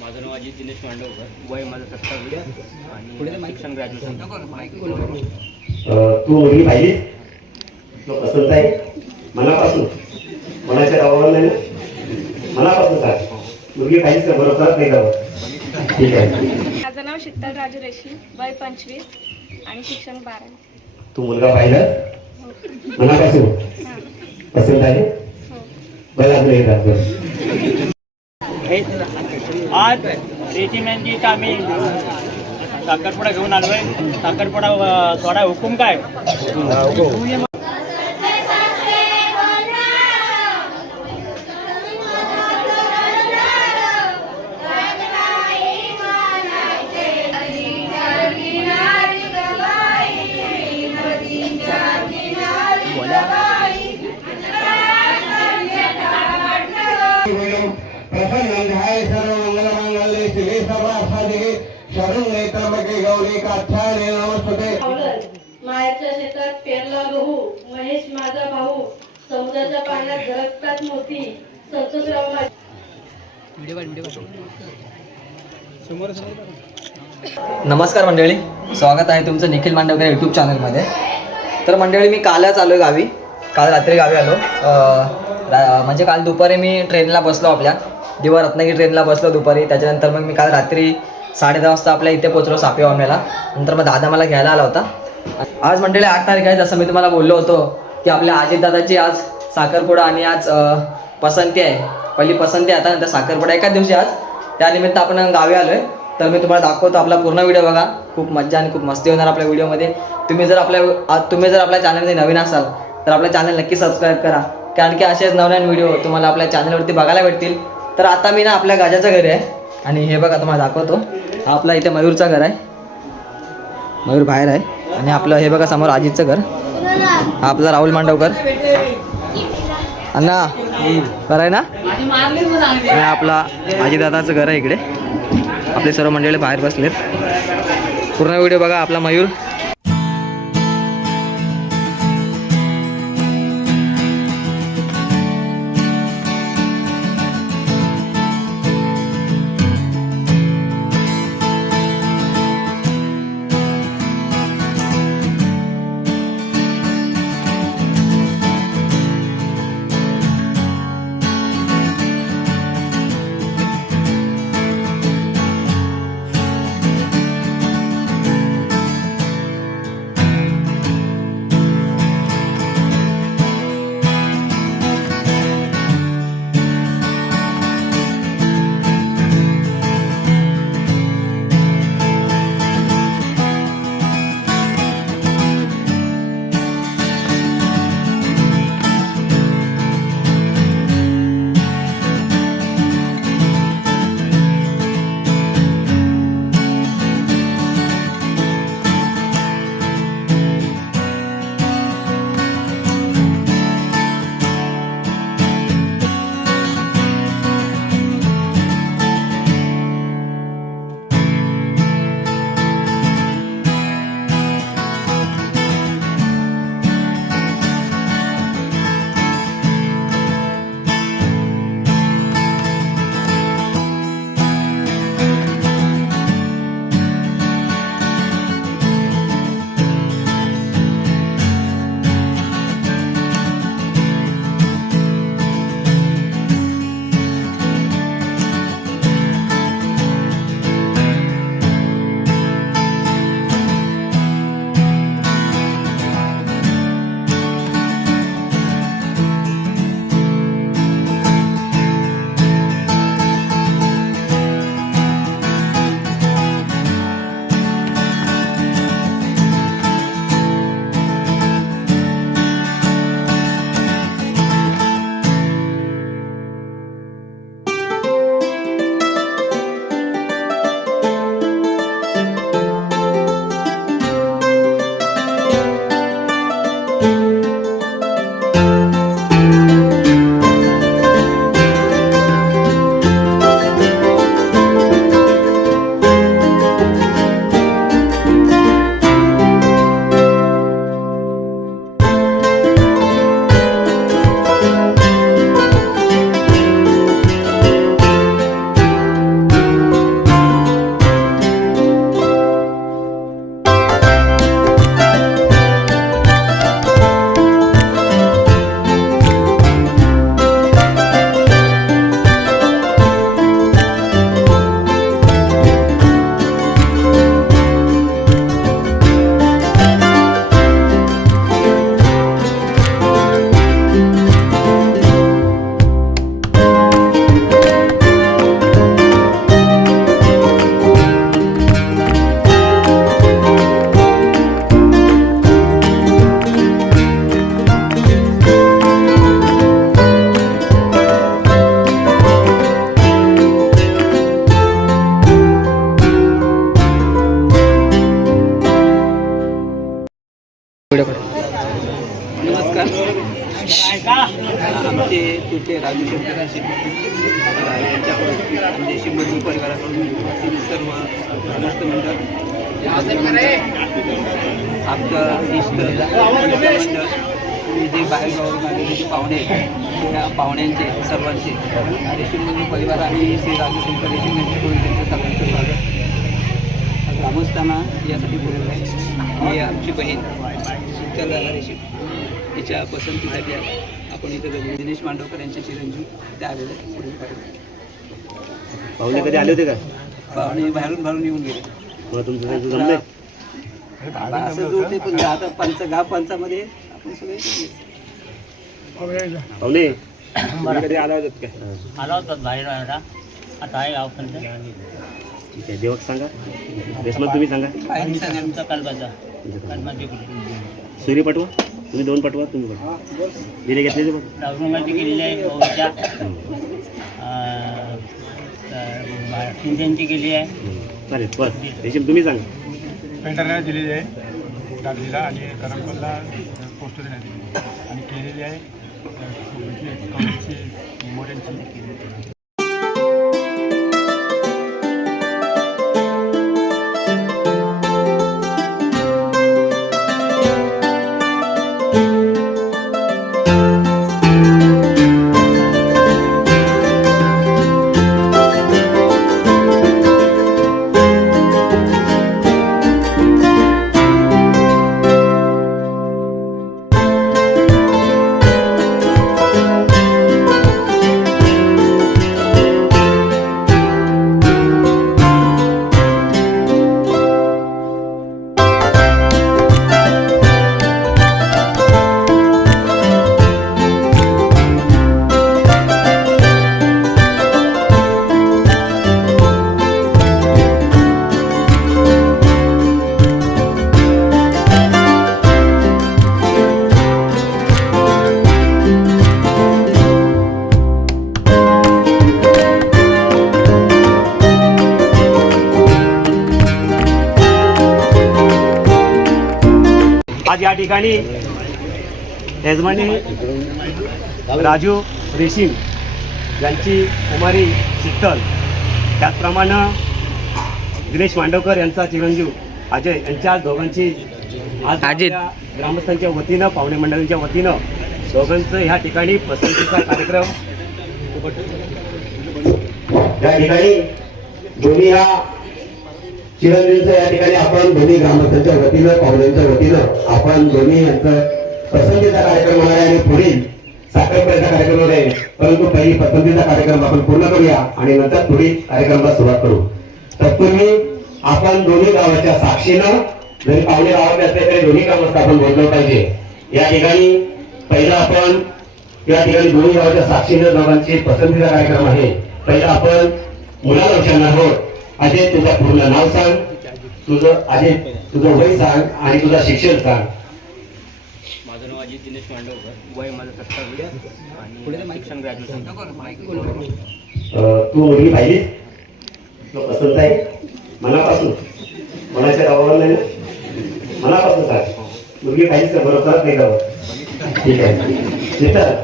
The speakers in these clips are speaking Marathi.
माझं नाव अजित दिनेश मांडवकर, वय माझं 27 आणि शिक्षण ग्रॅज्युएशन. तू मुलगी पाहिजे तुला पसंत आहे मनापासून, मनाच्या गावावर नाही ना, मनापासून सांग मुलगी पाहिजे का? बरोबर नाही का? ठीक आहे. माझं नाव शीतल राजू रेशी, वय 25 आणि शिक्षण 12. तू मुलगा पाहिला मनापासून पसंत आहे? बघा आज रेजिमेंटची इथं आम्ही साखरपुडा घेऊन आलोय. साखरपुडा थोडा हुकूम काय? मायाच्या शेतात पेरला गहू, महेश माझा भाऊ, समुद्राच्या पाण्यात झळकतात मोती, संतोषराव नमस्कार मंडळी, स्वागत आहे तुमचं निखिल मांडवकर यूट्यूब चॅनलमध्ये. तर मंडळी मी कालच आलो गावी, काल रात्री गावी आलो. म्हणजे काल दुपारी मी ट्रेनला बसलो, आपल्या दिवा रत्नागिरी ट्रेनला बसलो दुपारी. त्याच्यानंतर मग मी काल रात्री 10:30 वाजता आपल्या इथे पोचलो सापेवामेला. नंतर मग दादा मला घ्यायला आला होता. आज मंडळी 8 तारीख आहे, जसं मी तुम्हाला बोललो होतो की आपल्या अजितदादाची आज साखरपुडा आणि आज पसंती आहे. पहिली पसंती आता नंतर साखरपुडा एकाच दिवशी आज. त्यानिमित्त आपण गावी आलो आहे. तर मी तुम्हाला दाखवतो, आपला पूर्ण व्हिडिओ बघा. खूप मज्जा आणि खूप मस्ती होणार आपल्या व्हिडिओमध्ये. तुम्ही जर आपल्या चॅनलमध्ये नवीन असाल तर आपल्या चॅनल नक्की सबस्क्राईब करा, कारण की असेच नवनवीन व्हिडिओ तुम्हाला आपल्या चॅनलवरती बघायला भेटतील. तर आता मी ना आपल्या गाजाचं घर आहे आणि हे बघा तुम्हाला दाखवतो. हा आपला इथे मयूरचा घर आहे, मयूर बाहेर आहे. आणि आपलं हे बघा समोर अजितचं घर. हा आपला राहुल मांडवकर अण्णा घर आहे ना. आणि आपला अजितदादाचं घर आहे इकडे. आपले सर्व मंडळी बाहेर बसलेत. पूर्ण व्हिडिओ बघा. आपला मयूर परिवाराकडून उपस्थित सर्व ग्रामस्थ मंडळ, आमचं इष्ट मंडळ, जे बाहेरगावावरून आलेले जे पाहुणे आहेत त्या पाहुण्यांचे सर्वांचे रेशीम परिवार आणि श्री राजशंकर रेशीम यांच्याकडून त्यांचं सगळ्यांचं स्वागत. ग्रामस्थांना यासाठी बोलवलं आहे की आमची बहीण शीतल रेशीम हिच्या पसंतीसाठी आपण इथं दिनेश मांडवकर यांचे चिरंजीव ते आलेले पुढील कार्यक्रम. पाहुणे कधी आले होते का? पाहुणे बाहेरून येऊन गेले. मग तुमचं त्यांचं जमलंय? असं होते पण आता गाव पंचामध्ये आपण सगळे पाहुणे कधी आला होतात काय? आला होता बाहेर आता आहे गाव पंच. ठीक आहे, देवक सांगा. देशमुख तुम्ही सांगा. आमचा कालबाजा कालबाजी सूर्य पटवा, तुम्ही 2 पटवा, तुम्ही पटवा. दिले घेतले ते पण औरंगाबाद केलेली आहे भाऊच्या त्यांची केली आहे. चालेल बस. रेशीम तुम्ही सांगा. पेंटरला दिलेली आहे दादीला आणि करंपलला पोस्ट देण्यात दिली आणि केलेली आहे मोठ्यांची. आज या ठिकाणी यजमानी राजू रेशीम यांची कुमारी शीतल, त्याचप्रमाणे दिनेश मांडवकर यांचा चिरंजीव अजय यांच्या दोघांची आज आपल्या ग्रामस्थांच्या वतीनं पाहुणे मंडळांच्या वतीनं दोघांचं ह्या ठिकाणी पसंतीचा कार्यक्रम. या ठिकाणी दोन्ही ह्या चिरंजीवचं या ठिकाणी आपण दोन्ही ग्रामस्थांच्या वतीनं पाहुण्यांच्या वतीनं आपण दोन्ही यांचं पसंतीचा कार्यक्रम होणार आहे आणि पुढील साखरपुड्याचा कार्यक्रम होणार आहे. परंतु पहिली पसंतीचा कार्यक्रम आपण पूर्ण करूया आणि नंतर पुढील कार्यक्रमाला सुरुवात करू. तत्पूर्वी आपण दोन्ही गावाच्या साक्षीनं जरी पाहुणे गावात असले तरी दोन्ही ग्रामस्थ आपण बोललो पाहिजे. या ठिकाणी पहिला आपण या ठिकाणी दोन्ही गावाच्या साक्षीनं दोघांची पसंतीचा कार्यक्रम आहे. पहिला आपण मुलाला विचारणार आहोत. अजय, तुझं पूर्ण नाव सांग, तुझं वय सांग आणि तुझं शिक्षण सांग. माझं नाव अजित दिनेश मांडवकर, वय माझं 27 आणि शिक्षण ग्रॅज्युएशन. तू मुलगी पाहिलीस? तुला पसंत आहे? मनापासून, मनाच्या गावावर नाही ना, मनापासून सांग. मुलगी पाहिलीस का? बरोबर नाही गाव. ठीक आहे. शीतल,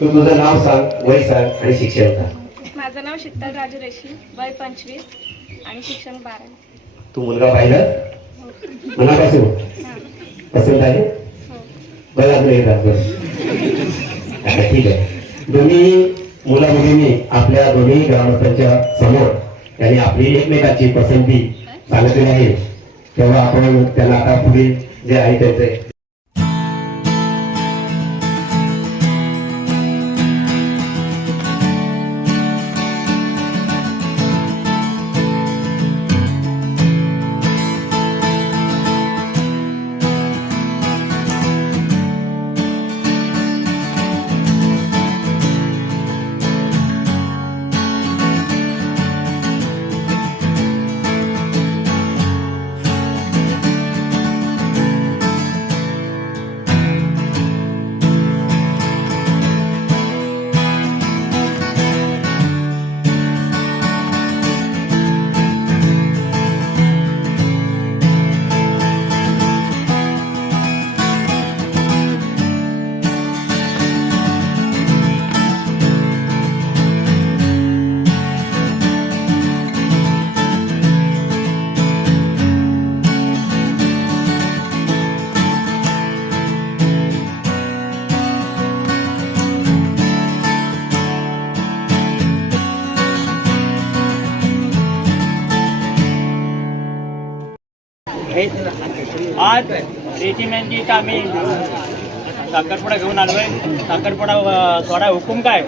तू तुझं नाव सांग, वय सांग आणि शिक्षण सांग. माझं नाव शीतल राजू रेशी, वय 25 आणि शिक्षण 12. तू मुलगा पाहिला मनापासून? पसंत आहे? बघा अजून एकदा. ठीक आहे. दोन्ही मुला मुलींनी आपल्या दोन्ही ग्रामस्थांच्या समोर त्यांनी आपली एकमेकांची पसंती सांगितलेली आहे. तेव्हा आपण त्यांना आता पुढील जे आहे त्याचे आज रेजिमेंटची इथं आम्ही साखरपुडा घेऊन आलोय. साखरपुडा थोडा हुकूम काय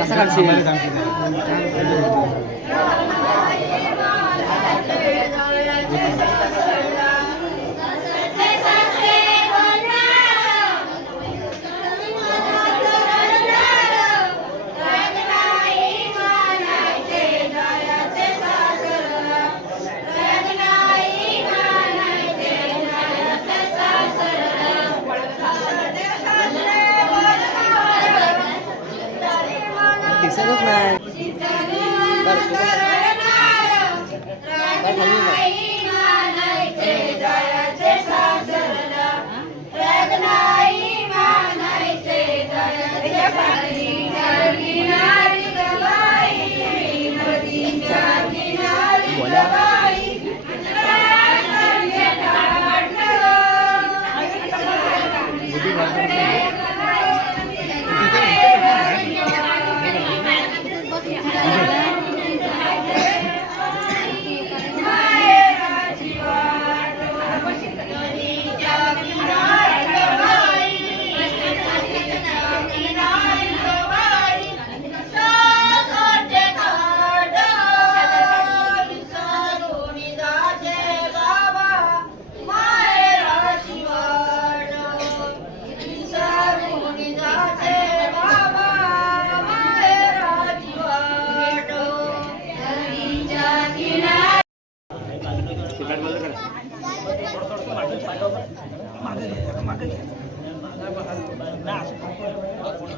कसा काढशील? दिसतच नाही.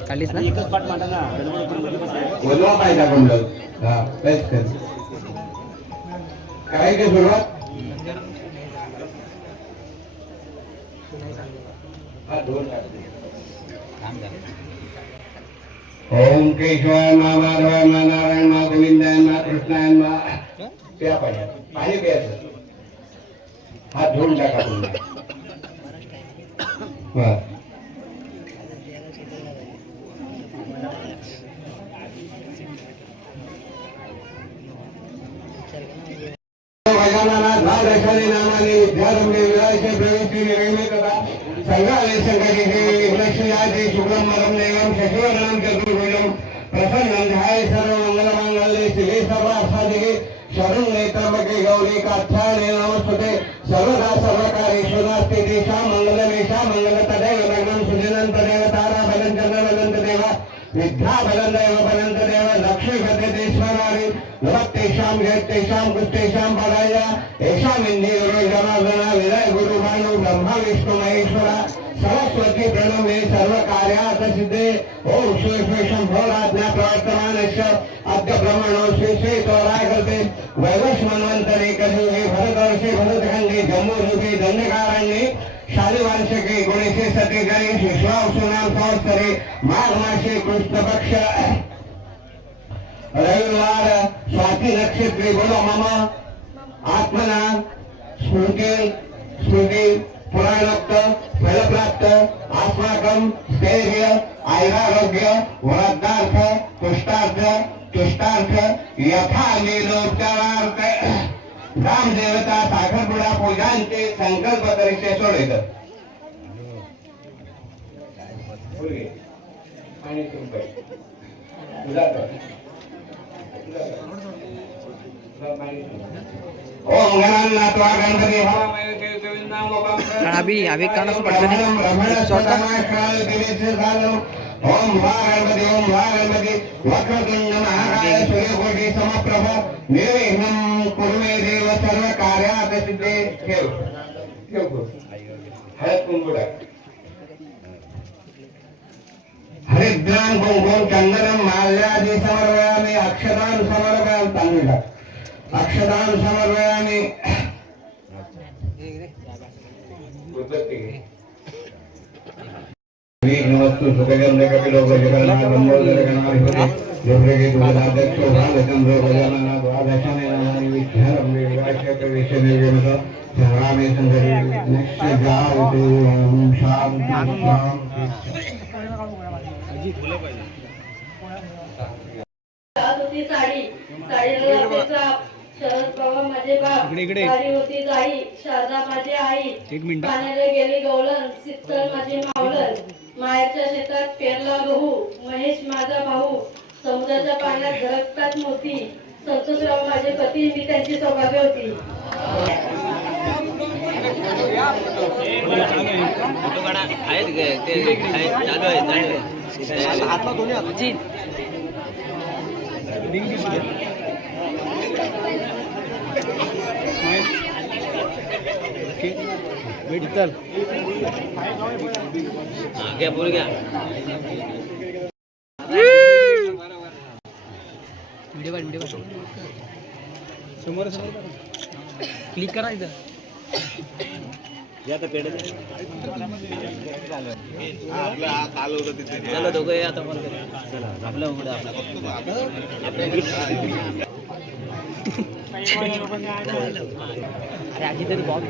काढलीस ना? बोलवा पाहिजे आपण करायची सुरुवात. ओम केशवाय मा माधवाय मा नारायण मा गोविंदाय मा कृष्णाय मा. प्या पाणी प्यायचं. हात धुवून टाका पुन्हा. गौरी काक्षाणे नमस्ते सर्वदा सर्वकारेश्वरा स्थितेशा मंगलमेशा मंगल तदेव लग्नं सुजनं तदेव तारा बलं चंद्रबलं तदेव विद्या बलं देव बलं तदेव लक्ष्मीपतेश्वरारि नमस्तेषां जयतेषां कुष्टेषां पदाय येषाम् इन्द्रियो जनार्दना विदय गुरुभानु ब्रह्मा विष्णु महेश्वरा सरस्वती प्रणमे सर्व कार्यात सिद्धे. ओम श्री श्री शंभोराज्ञा प्रवर्तमानस्य अद्य ब्रह्मणो श्री श्री तोराय करते वैवस्वन्वंतरे कलियुगे भरतवर्षे भरतखंडे जम्बूद्वीपे दंडकारण्ये शालिवांशके गुणेशे सतीगणे शिश्वावसुनाम संवत्सरे माघ मासे कृष्ण पक्ष रविवार स्वाती नक्षत्रे बोलो मम आत्मना स्मृति पुराणोक्त फलप्राप्त अस्माकं स्थैर्य आयुरारोग्य वृद्धार्थ तुष्टार्थ यथा लीलोपचारार्थ ग्रामदेवता साखरपुडा पूजांचे संकल्प करीचे सोडित आणि रुपये तुझा कर. ओम गणानात्वा गणपती हवामय देवदेवनाम वपाम अभी कान असं पडतं नाही ओम वा गणपती ओम वा गणपती वक्रतुंड महाकाय सूर्यकोटि समप्रभ निर्विघ्नं कुरु मे देव सर्व कार्यात सिद्धे. ठेव हळद कुंकुड हरिद्रान कुंकुम चंदनम माल्यादि समर्पयामि. अक्षतान समर्पयामि. तांदूळ टाक. अक्षतान समर्पयामि. विघ्नवस्तु सुखगंध कपिलो गजकर्णा ब्रह्मोदर गणाधिपति दुर्गे दुर्गाध्यक्षो भालचंद्र गजानन द्वादशाने नामानि विद्यारम्भे विराश्य प्रवेश निर्गमत संग्रामे संघरे निश्चय जायते. ओम शांति जात होती साडी साडीला लागते चाप. शरद पवार माझे बाप. साडी होती जाई शारदा माझी आई. पाण्याला गेली गवलन शीतल माझी मावलन. मायेच्या शेतात पेरला गहू महेश माझा भाऊ. समुद्राच्या पाण्यात झळकतात मोती. संतोषराव माझे पती मी त्यांची सौभाग्य होती. क्लिक करा इथं. चला दोघं आता पण आपलं उघडा अरे आधी तरी बॉक्स